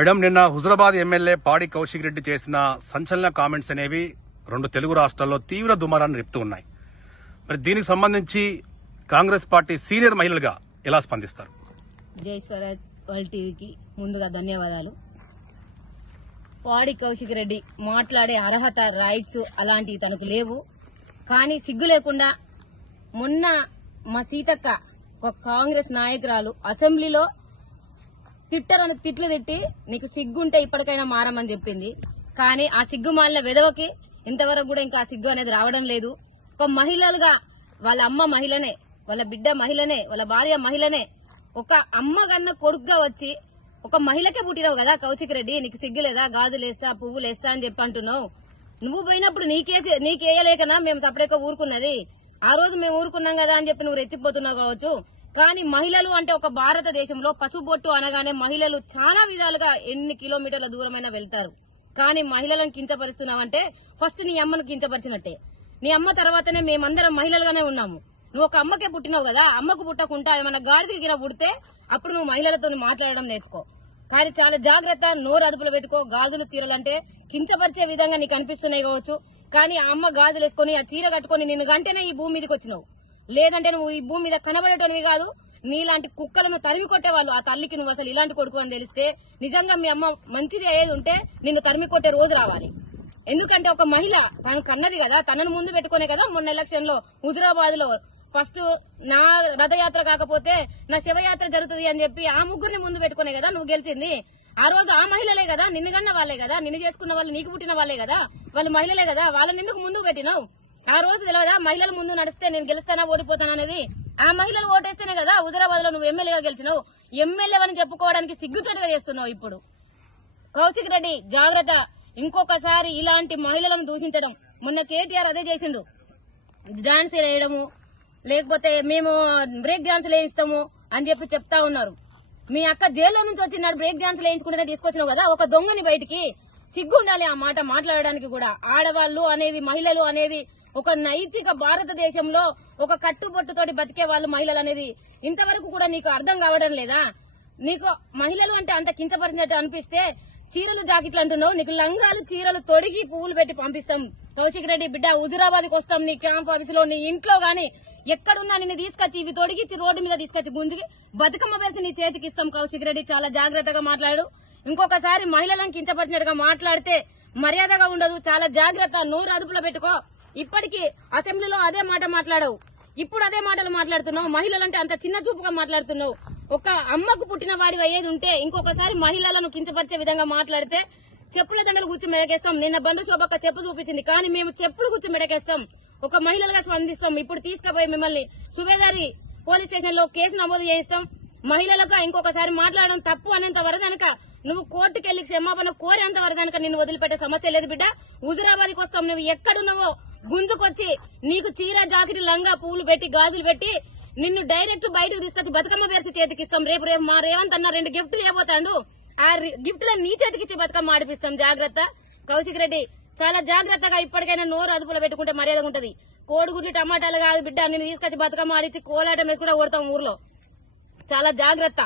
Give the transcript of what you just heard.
Madam, నిన్న Huzurabad MLA పాడి కౌశిక్ రెడ్డి చేసిన సంచలన కామెంట్స్ అనేవి రెండు తెలుగు రాష్ట్రాల్లో తీవ్ర దుమారాన్ని రేపుతూ ఉన్నాయి. మరి దీనికి సంబంధించి కాంగ్రెస్ పార్టీ సీనియర్ మహిళలుగా ఎలా స్పందిస్తారు? జై స్వరాజ్ వరల్డ్ టీవీకి ముందుగా ధన్యవాదాలు. పాడి కౌశిక్ రెడ్డి మాట్లాడే అర్హత, రైట్స్ అలాంటివి తనకు లేవు. కానీ సిగ్గు లేకుండా మొన్న మా సీతక్క ఒక కాంగ్రెస్ నాయకురాలు అసెంబ్లీలో తిట్టరని తిట్లు తిట్టి నీకు సిగ్గుంటే ఇప్పటికైనా మారమని చెప్పింది. కానీ ఆ సిగ్గు మాలిన వెదవకి ఇంతవరకు కూడా ఇంకా ఆ సిగ్గు అనేది రావడం లేదు. ఒక మహిళలుగా వాళ్ళ అమ్మ మహిళనే, వాళ్ళ బిడ్డ మహిళనే, వాళ్ళ భార్య మహిళనే, ఒక అమ్మ కన్నా కొడుకుగా వచ్చి ఒక మహిళకే పుట్టినావు కదా కౌశిక్ రెడ్డి, నీకు సిగ్గులేదా? గాజులేస్తా, పువ్వులేస్తా అని చెప్పి అంటున్నావు. నువ్వు పోయినప్పుడు నీకేయలేకనా మేము సపరేట్గా ఊరుకున్నది? ఆ రోజు మేము ఊరుకున్నాం కదా అని చెప్పి నువ్వు రెచ్చిపోతున్నావు కావచ్చు. కానీ మహిళలు అంటే ఒక భారతదేశంలో పసుబొట్టు అనగానే మహిళలు చాలా విధాలుగా ఎన్ని కిలోమీటర్ల దూరమైనా వెళ్తారు. కానీ మహిళలను కించపరుస్తున్నావంటే ఫస్ట్ నీ అమ్మను కించపరిచినట్టే. నీ అమ్మ తర్వాతనే మేమందరం మహిళలుగానే ఉన్నాము. నువ్వు ఒక అమ్మకే పుట్టినావు కదా, అమ్మకు పుట్టకుండా ఏమన్నా గాడిదిగిన పుడితే అప్పుడు నువ్వు మహిళలతో మాట్లాడడం నేర్చుకో. కానీ చాలా జాగ్రత్త, నోరు అదుపులో పెట్టుకో. గాజులు చీరలంటే కించపరిచే విధంగా నీకు అనిపిస్తున్నాయి కావచ్చు. కానీ ఆ అమ్మ గాజులు వేసుకుని ఆ చీర కట్టుకుని నిన్ను గంటనే ఈ భూమి మీదకి వచ్చినావు. లేదంటే నువ్వు ఈ భూమి మీద కనబడేటోనివి కాదు. నీలాంటి కుక్కలను తరిమి కొట్టేవాళ్ళు. ఆ తల్లికి నువ్వు అసలు ఇలాంటి కొడుకు అని తెలిస్తే నిజంగా మీ అమ్మ మంచిది అయ్యేది ఉంటే నిన్ను తరిమి కొట్టే రోజు రావాలి. ఎందుకంటే ఒక మహిళ తను కన్నది కదా, తనను ముందు పెట్టుకునే కదా మొన్న ఎలక్షన్ లో హుజురాబాద్ లో ఫస్ట్ నా రథయాత్ర కాకపోతే నా శివయాత్ర జరుగుతుంది అని చెప్పి ఆ ముగ్గురిని ముందు పెట్టుకునే కదా నువ్వు గెలిచింది. ఆ రోజు ఆ మహిళలే కదా, నిన్ను కన్న వాళ్లే కదా, నిన్ను చేసుకున్న వాళ్ళు, నీకు పుట్టిన వాళ్లే కదా, వాళ్ళు మహిళలే కదా, వాళ్ళని ఎందుకు ముందుకు పెట్టినావు? ఆ రోజు తెలియదా మహిళలు ముందు నడిస్తే నేను గెలుస్తానా ఓడిపోతానా అనేది? ఆ మహిళలు ఓటేస్తేనే కదా హుజురాబాద్ లో నువ్వు ఎమ్మెల్యేగా గెలిచినావు. ఎమ్మెల్యే అని చెప్పుకోవడానికి సిగ్గుచేటుగా చేస్తున్నావు. ఇప్పుడు కౌశిక్ రెడ్డి జాగ్రత్త, ఇంకొకసారి ఇలాంటి మహిళలను దూషించడం. మొన్న కేటీఆర్ అదే చేసిండు, డాన్స్ వేయడము, లేకపోతే మేము బ్రేక్ డాన్సులు వేయిస్తాము అని చెప్పి చెప్తా ఉన్నారు. మీ అక్క జైల్లో నుంచి వచ్చినాడు బ్రేక్ డాన్సులు వేయించుకుంటేనే తీసుకొచ్చినావు కదా ఒక దొంగని బయటికి. సిగ్గు ఉండాలి ఆ మాట మాట్లాడడానికి కూడా. ఆడవాళ్లు అనేది, మహిళలు అనేది ఒక నైతిక భారతదేశంలో ఒక కట్టుబొట్టుతోటి బతికే వాళ్ళు మహిళలు అనేది ఇంతవరకు కూడా నీకు అర్థం కావడం లేదా? నీకు మహిళలు అంటే అంత కించపరిచినట్టు అనిపిస్తే చీరలు జాకెట్లు అంటున్నావు. నీకు లంగాలు చీరలు తొడిగి పువ్వులు పెట్టి పంపిస్తాం. కౌశిక్ రెడ్డి బిడ్డ హుజురాబాద్కి వస్తాం, నీ క్యాంప్ ఆఫీస్ లో, నీ ఇంట్లో గాని ఎక్కడున్నా నిన్ను తీసుకొచ్చి ఇవి తొడిగిచ్చి రోడ్డు మీద తీసుకొచ్చి గుంజుకి బతుకమ్మ పేర్చి నీ చేతికి ఇస్తాం. కౌశిక్ రెడ్డి చాలా జాగ్రత్తగా మాట్లాడు. ఇంకొకసారి మహిళలను కించపరిచినట్టుగా మాట్లాడితే మర్యాదగా ఉండదు. చాలా జాగ్రత్త, నోరు అదుపులో పెట్టుకో. ఇప్పటికీ అసెంబ్లీలో అదే మాట మాట్లాడవు, ఇప్పుడు అదే మాటలు మాట్లాడుతున్నావు. మహిళలంటే అంత చిన్న చూపుగా మాట్లాడుతున్నావు. ఒక అమ్మకు పుట్టిన వాడి అయ్యేది ఉంటే ఇంకొకసారి మహిళలను కించపరిచే విధంగా మాట్లాడితే చెప్పుల దండలు కూర్చు మెడకేస్తాం. నిన్న బండు శోభక్క చెప్పు చూపించింది, కానీ మేము చెప్పులు కూర్చు మెడకేస్తాం. ఒక మహిళలుగా స్పందిస్తాం. ఇప్పుడు తీసుకుపోయి మిమ్మల్ని సుబేదారి పోలీస్ స్టేషన్ లో కేసు నమోదు చేయిస్తాం. మహిళలకు ఇంకొకసారి మాట్లాడడం తప్పు అనేంత వరదనక నువ్వు కోర్టుకెళ్లి క్షమాపణ కోరేంత వరదనక నిన్ను వదిలిపెట్టే సమస్య లేదు బిడ్డ. హుజురాబాద్కి వస్తాం. నువ్వు ఎక్కడున్నావో గుంజుకొచ్చి నీకు చీర, జాకెట్, లంగా, పువ్వులు పెట్టి, గాజులు పెట్టి నిన్ను డైరెక్ట్ బయటకు తీసుకొచ్చి బతుకమ్మ పేర్చి చేతికి ఇస్తాం. రేపు మా రేవంత్ అన్న 2 గిఫ్ట్లు ఇవ్వబోతాడు. ఆ గిఫ్ట్లను నీ చేతికిచ్చి బతుకమ్మ ఆడిపిస్తాం. జాగ్రత్త కౌశిక్ రెడ్డి, చాలా జాగ్రత్తగా ఇప్పటికైనా నోరు అదుపులో పెట్టుకుంటే మర్యాద ఉంటది. కోడిగుడ్లు, టమాటాలు కాదు బిడ్డ, నిన్ను తీసుకొచ్చి బతుకమ్మ ఆడిచి కోలాటం వేసి కూడా కొడతాం ఊర్లో. చాలా జాగ్రత్త.